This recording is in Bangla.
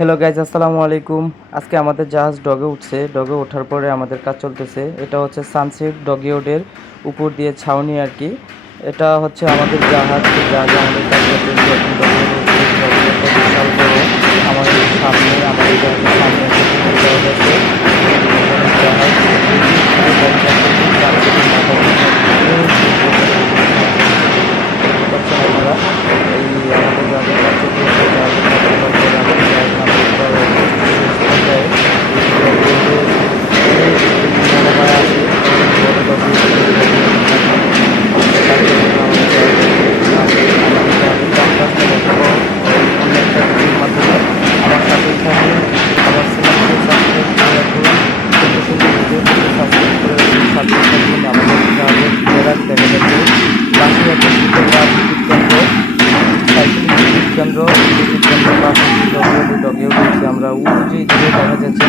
হ্যালো গাইজ, আসসালামু আলাইকুম। আজকে আমাদের জাহাজ ডগে উঠছে। ডগে ওঠার পরে আমাদের কাজ চলতেছে। এটা হচ্ছে সানসেট ডগইউডের উপর দিয়ে ছাউনি আর কি। এটা হচ্ছে আমাদের জাহাজ, যে জাহাজে আমাদের কাজ চলতেছে। এখন ডগইউডে উঠছে। ডগইউডটা বিশাল বড়। আমাদের সামনে, আমাদের জাহাজের সামনে একটা সুন্দর জাহাজ আছে। অনেক জাহাজ সানসেটের মাথা থেকে অনেক দূর পর্যন্ত দেখতে পাচ্ছেন আপনারা। এই আমাদের জাহাজের কাজ চলতেছে। জাহাজের কাজ চলার পরে আমাদের জাহাজ নামবে প্রায় অলমোস্ট শেষ পর্যায়ে। এই ডগইউডে অনেক মনোমায়া আছে, অনেক বড় ডগইউড। এই ডগইউডের মাধ্যমে আমরা কাজ করতেছে। আমাদের জাহাজের আমাদের জাহাজের ক্যাম্পাসটা দেখাবো অন্য একটা ভিডিওর মাধ্যমে। আমার সাথেই থাকুন, আমার চ্যানেলকে সাবস্ক্রাইব করে রাখুন। সুন্দর সুন্দর ভিডিও পেতে সাবস্ক্রাইব করে রাখুন, সাথেই থাকুন। আমাদের জাহাজের ব্যারাক দেখা যাচ্ছে, পাশে একটা সুন্দর বিদ্যুৎ কেন্দ্র, সাইক্লিং বিদ্যুৎ কেন্দ্র, বিদ্যুৎ কেন্দ্র পাশে ডগইউডে উঠছি আমরা। যে দূরে দেখা যাচ্ছে